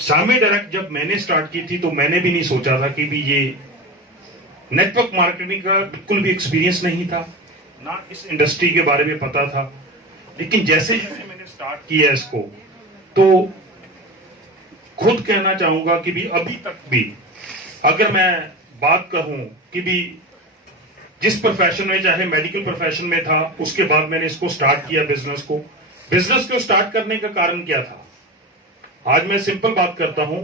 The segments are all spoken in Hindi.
सामी डायरेक्ट जब मैंने स्टार्ट की थी तो मैंने भी नहीं सोचा था कि भी ये नेटवर्क मार्केटिंग का बिल्कुल भी एक्सपीरियंस नहीं था, ना इस इंडस्ट्री के बारे में पता था। लेकिन जैसे जैसे मैंने स्टार्ट किया इसको, तो खुद कहना चाहूंगा कि भी अभी तक भी अगर मैं बात कहूं कि भी जिस प्रोफेशन में, चाहे मेडिकल प्रोफेशन में था, उसके बाद मैंने इसको स्टार्ट किया बिजनेस को स्टार्ट करने का कारण क्या था? आज मैं सिंपल बात करता हूं,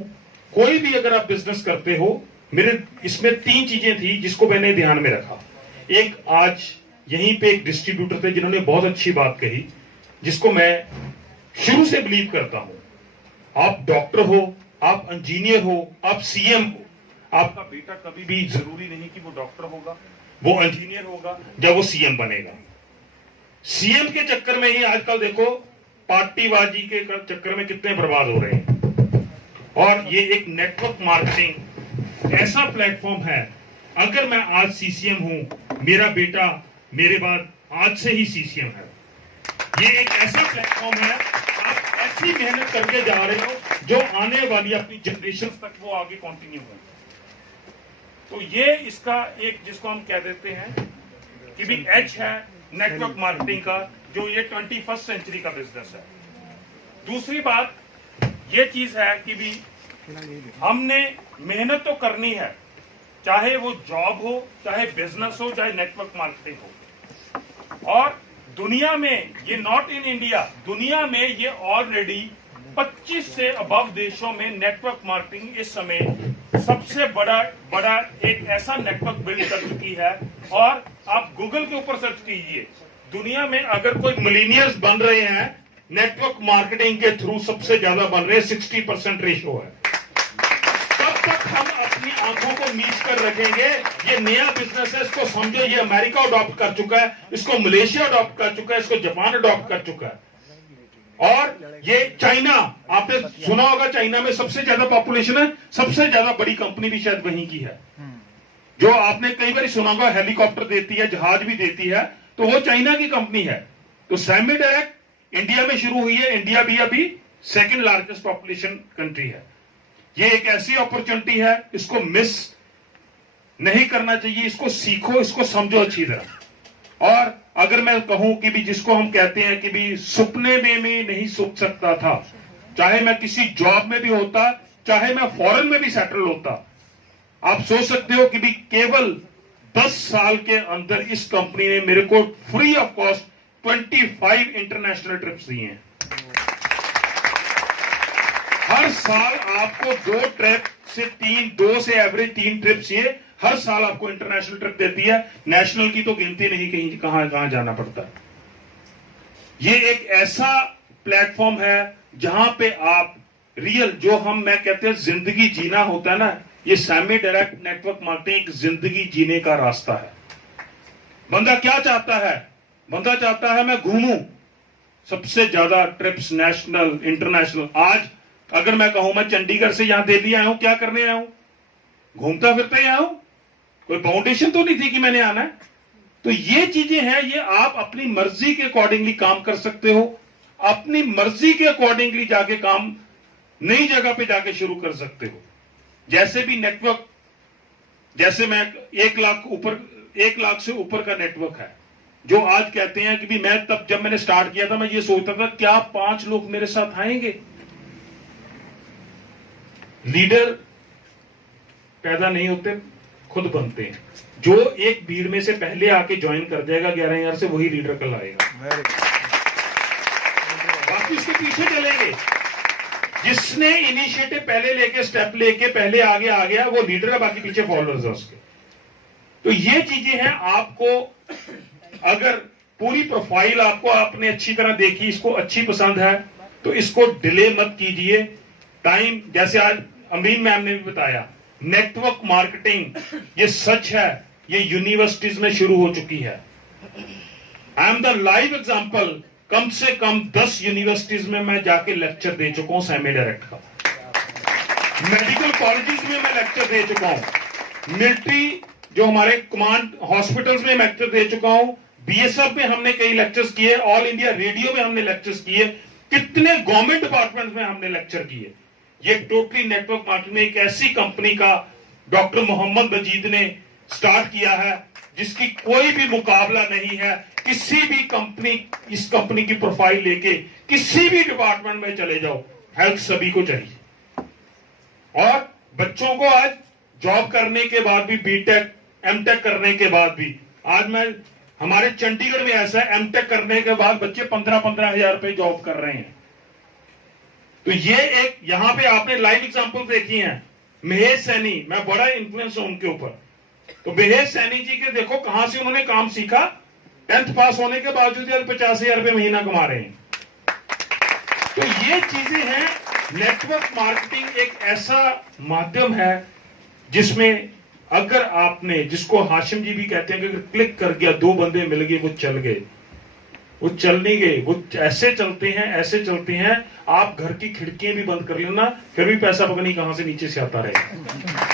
कोई भी अगर आप बिजनेस करते हो, मेरे इसमें 3 चीजें थी जिसको मैंने ध्यान में रखा। एक, आज यहीं पे एक डिस्ट्रीब्यूटर थे जिन्होंने बहुत अच्छी बात कही, जिसको मैं शुरू से बिलीव करता हूं। आप डॉक्टर हो, आप इंजीनियर हो, आप सीएम हो, आपका बेटा कभी भी जरूरी नहीं कि वो डॉक्टर होगा, वो इंजीनियर होगा या वो सीएम बनेगा। सीएम के चक्कर में ही आजकल देखो पार्टीबाजी के चक्कर में कितने बर्बाद हो रहे हैं। और ये एक नेटवर्क मार्केटिंग ऐसा प्लेटफॉर्म है, अगर मैं आज सीसीएम हूं, मेरा बेटा मेरे बाद आज से ही सीसीएम है। ये एक ऐसा प्लेटफॉर्म है, आप ऐसी मेहनत करके जा रहे हो जो आने वाली अपनी जनरेशन तक वो आगे कंटिन्यू हो। तो ये इसका एक, जिसको हम कह देते हैं कि भी एज है नेटवर्क मार्केटिंग का, जो ये 21st सेंचुरी का बिजनेस है। दूसरी बात ये चीज है कि भी हमने मेहनत तो करनी है, चाहे वो जॉब हो, चाहे बिजनेस हो, चाहे नेटवर्क मार्केटिंग हो। और दुनिया में, ये नॉट इन इंडिया, दुनिया में ये ऑलरेडी 25 से अबव देशों में नेटवर्क मार्केटिंग इस समय सबसे बड़ा एक ऐसा नेटवर्क बिल्ड कर चुकी है। और आप गूगल के ऊपर सर्च कीजिए, दुनिया में अगर कोई मिलीनियर्स बन रहे हैं नेटवर्क मार्केटिंग के थ्रू, सबसे ज्यादा बन रहे हैं, 60% रेशो है। तब तक हम अपनी आंखों को मीच कर रखेंगे। ये नया बिजनेस है, इसको समझो। ये अमेरिका अडॉप्ट कर चुका है, इसको मलेशिया अडॉप्ट कर चुका है, इसको जापान अडॉप्ट कर चुका है। और ये चाइना, आपने सुना होगा चाइना में सबसे ज्यादा पॉपुलेशन है, सबसे ज्यादा बड़ी कंपनी भी शायद वहीं की है। जो आपने कई बार सुना होगा हेलीकॉप्टर देती है, जहाज भी देती है, तो वो चाइना की कंपनी है। तो सामी डायरेक्ट इंडिया में शुरू हुई है। इंडिया भी अभी 2nd लार्जेस्ट पॉपुलेशन कंट्री है। ये एक ऐसी अपॉर्चुनिटी है, इसको मिस नहीं करना चाहिए। इसको सीखो, इसको समझो अच्छी तरह। और अगर मैं कहूं कि भी जिसको हम कहते हैं कि भी सपने में नहीं सोच सकता था, चाहे मैं किसी जॉब में भी होता, चाहे मैं फॉरेन में भी सेटल होता, आप सोच सकते हो कि भी केवल 10 साल के अंदर इस कंपनी ने मेरे को free of cost 25 international trips दिए हैं। हर साल आपको 2 ट्रिप से 2 से एवरेज 3 ट्रिप्स ये हर साल आपको इंटरनेशनल ट्रिप देती है। नेशनल की तो गिनती नहीं, कहीं कहां जाना पड़ता है। ये एक ऐसा प्लेटफॉर्म है जहां पे आप रियल, जो हम मैं कहते हैं जिंदगी जीना होता है ना, ये सामी डायरेक्ट नेटवर्क मार्केटिंग एक जिंदगी जीने का रास्ता है। बंदा क्या चाहता है? बंदा चाहता है मैं घूमूं, सबसे ज्यादा ट्रिप्स नेशनल इंटरनेशनल। आज अगर मैं कहूं मैं चंडीगढ़ से यहां दिल्ली आया हूं, क्या करने आया हूं? घूमता फिरता ही आया हूं, कोई फाउंडेशन तो नहीं थी कि मैंने आना है। तो ये चीजें हैं, ये आप अपनी मर्जी के अकॉर्डिंगली काम कर सकते हो, अपनी मर्जी के अकॉर्डिंगली जाके काम नई जगह पे जाके शुरू कर सकते हो। जैसे भी नेटवर्क, जैसे मैं 1 लाख से ऊपर का नेटवर्क है, जो आज कहते हैं कि भी मैं तब जब मैंने स्टार्ट किया था, मैं ये सोचता था क्या 5 लोग मेरे साथ आएंगे। लीडर पैदा नहीं होते, खुद बनते हैं। जो एक भीड़ में से पहले आके ज्वाइन कर जाएगा 11,000 से, वही लीडर कल आएगा। बाकी उसके पीछे चलेंगे। जिसने इनिशिएटिव पहले लेके, स्टेप लेके पहले आगे आ गया, वो लीडर है, बाकी पीछे फॉलोअर्स है उसके। तो ये चीजें हैं। आपको अगर पूरी प्रोफाइल आपको आपने अच्छी तरह देखी, इसको अच्छी पसंद है, तो इसको डिले मत कीजिए। टाइम, जैसे आज अमीन मैम ने भी बताया, नेटवर्क मार्केटिंग ये सच है, ये यूनिवर्सिटीज में शुरू हो चुकी है। I am the live example. कम से कम 10 यूनिवर्सिटीज में मैं जाके लेक्चर दे चुका हूं सामी डायरेक्ट का। मेडिकल कॉलेजेस में मैं लेक्चर दे चुका हूं, मिलिट्री जो हमारे कमांड हॉस्पिटल्स में लेक्चर दे चुका हूं, बीएसएफ में हमने कई लेक्चर्स किए, ऑल इंडिया रेडियो में हमने लेक्चर्स किए, कितने गवर्नमेंट डिपार्टमेंट में हमने लेक्चर किए। ये टोटली नेटवर्क मार्केटिंग में एक ऐसी कंपनी का डॉक्टर मोहम्मद मजीद ने स्टार्ट किया है जिसकी कोई भी मुकाबला नहीं है। किसी भी कंपनी, इस कंपनी की प्रोफाइल लेके किसी भी डिपार्टमेंट में चले जाओ, हेल्थ सभी को चाहिए। और बच्चों को आज जॉब करने के बाद भी, बीटेक एमटेक करने के बाद भी, आज मैं हमारे चंडीगढ़ में ऐसा है, एमटेक करने के बाद बच्चे 15-15 हजार रुपए जॉब कर रहे हैं। तो ये एक, यहां पे आपने लाइव एग्जांपल देखी हैं। महेश सैनी, मैं बड़ा इन्फ्लुएंस हूं उनके ऊपर। तो महेश सैनी जी के देखो कहां से उन्होंने काम सीखा, 10th पास होने के बावजूद 50,000 रुपए महीना कमा रहे हैं। तो ये चीजें हैं। नेटवर्क मार्केटिंग एक ऐसा माध्यम है जिसमें अगर आपने, जिसको हाशिम जी भी कहते हैं कि अगर क्लिक कर गया, 2 बंदे मिल गए, वो चल गए, वो चल नहीं गए, वो ऐसे चलते हैं, ऐसे चलते हैं, आप घर की खिड़कियां भी बंद कर लेना, फिर भी पैसा पता नहीं कहां से नीचे से आता रहेगा।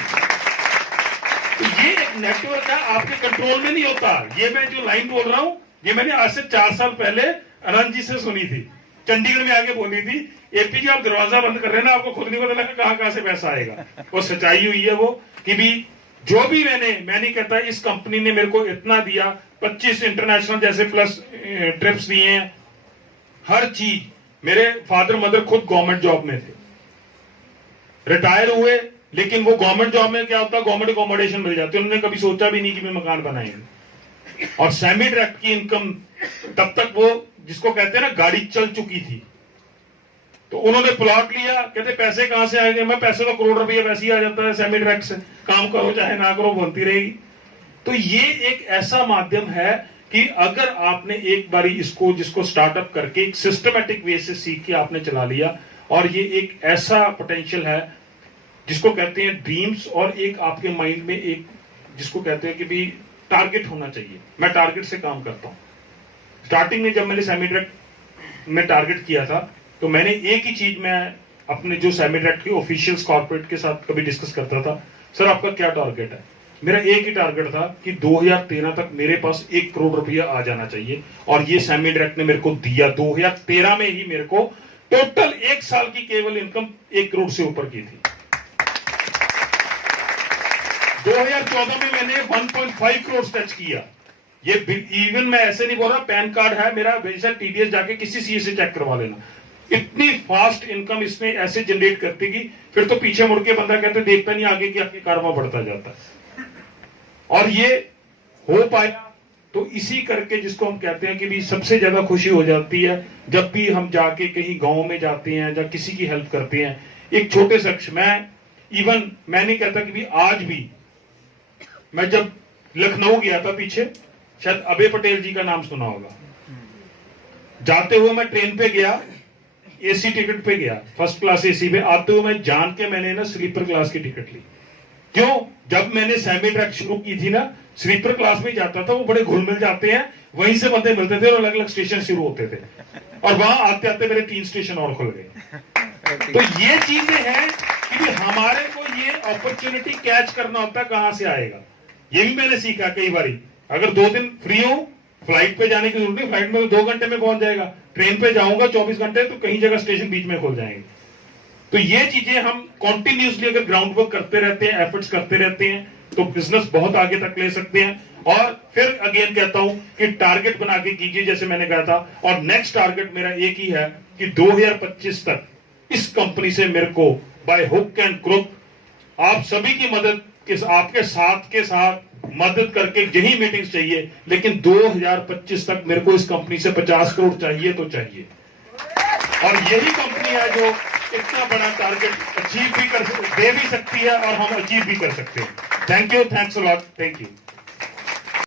तो ये एक नेटवर्क है, आपके कंट्रोल में नहीं होता। ये मैं जो लाइन बोल रहा हूं, ये मैंने आज से 4 साल पहले अनंत जी से सुनी थी, चंडीगढ़ में आके बोली थी, एपी जी आप दरवाजा बंद कर रहे हैं ना, आपको खुद नहीं पता लगा कहां से पैसा आएगा। वो सच्चाई हुई है वो, कि भी जो भी मैं नहीं कहता इस कंपनी ने मेरे को इतना दिया, 25 इंटरनेशनल जैसे प्लस ट्रिप्स दिए हैं, हर चीज। मेरे फादर मदर खुद गवर्नमेंट जॉब में थे, रिटायर हुए, लेकिन वो गवर्नमेंट जॉब में क्या होता है, गवर्नमेंट अकोमोडेशन मिल जाती है। उन्होंने कभी सोचा भी नहीं कि मैं मकान बनाएंगे। और सेमी डायरेक्ट की इनकम तब तक वो, जिसको कहते हैं ना, गाड़ी चल चुकी थी। तो उन्होंने प्लॉट लिया, कहते पैसे कहां से आएंगे, मैं पैसे तो करोड़ रुपये वैसे ही आ जाता है सेमी डायरेक्ट से, काम करो चाहे ना करो बनती रहेगी। तो ये एक ऐसा माध्यम है कि अगर आपने एक बारी इसको, जिसको स्टार्टअप करके एक सिस्टमेटिक वे से सीख के आपने चला लिया, और ये एक ऐसा पोटेंशियल है जिसको कहते हैं ड्रीम्स, और एक आपके माइंड में एक, जिसको कहते हैं कि भी टारगेट होना चाहिए। मैं टारगेट से काम करता हूं। स्टार्टिंग में जब मैंने सेमी डायरेक्ट में टारगेट किया था, तो मैंने एक ही चीज, मैं अपने जो सेमी डायरेक्ट के ऑफिशियल्स कॉर्पोरेट के साथ कभी डिस्कस करता था, सर आपका क्या टारगेट है। मेरा एक ही टारगेट था कि 2013 तक मेरे पास 1 करोड़ रुपया आ जाना चाहिए, और ये सेमी डायरेक्ट ने मेरे को दिया। 2013 में ही मेरे को टोटल 1 साल की केवल इनकम 1 करोड़ से ऊपर की थी। 2014 में मैंने 1.5 करोड़ टच किया। ये इवन मैं ऐसे नहीं बोल रहा, पैन कार्ड है मेरा, बेशक टीडीएस जाके किसी सीए से चेक करवा लेना। इतनी फास्ट इनकम इसने ऐसे जनरेट करती की, फिर तो पीछे मुड़ के बंदा कहते देखता नहीं आगे कि आपकी कारोबार बढ़ता जाता है। और ये हो पाया तो इसी करके, जिसको हम कहते हैं कि भी सबसे ज्यादा खुशी हो जाती है जब भी हम जाके कहीं गांव में जाते हैं या किसी की हेल्प करते हैं। एक छोटे शख्स, मैं नहीं कहता कि भी आज भी, मैं जब लखनऊ गया था पीछे, शायद अभय पटेल जी का नाम सुना होगा, जाते हुए मैं ट्रेन पे गया, एसी टिकट पे गया, फर्स्ट क्लास एसी पे। आते हुए मैं जान के मैंने ना स्लीपर क्लास की टिकट ली। क्यों? जब मैंने सेमी ट्रैक शुरू की थी ना, स्लीपर क्लास में जाता था, वो बड़े घुल मिल जाते हैं, वहीं से बंदे मिलते थे और अलग अलग स्टेशन शुरू होते थे, और वहां आते आते मेरे 3 स्टेशन और खुल गए। तो ये चीजें हैं कि हमारे को ये अपॉर्चुनिटी कैच करना होता है, कहां से आएगा। ये भी मैंने सीखा कई बारी, अगर 2 दिन फ्री हो, फ्लाइट पे जाने की जरूरत नहीं, फ्लाइट में 2 घंटे में पहुंच जाएगा, ट्रेन पे जाऊंगा 24 घंटे, तो कहीं जगह स्टेशन बीच में खुल जाएंगे। तो ये चीजें हम कॉन्टिन्यूसली अगर ग्राउंड वर्क करते रहते हैं, एफर्ट्स करते रहते हैं, तो बिजनेस बहुत आगे तक ले सकते हैं। और फिर अगेन कहता हूं कि टारगेट बना के कीजिए, जैसे मैंने कहा था। और नेक्स्ट टारगेट मेरा एक ही है कि 2025 तक इस कंपनी से मेरे को बाय हुक एंड क्रुक आप सभी की मदद, आपके साथ के साथ मदद करके यही मीटिंग्स चाहिए, लेकिन 2025 तक मेरे को इस कंपनी से 50 करोड़ चाहिए तो चाहिए। और यही कंपनी है जो इतना बड़ा टारगेट अचीव भी दे भी सकती है, और हम अचीव भी कर सकते हैं। Thank you, thanks a lot, thank you.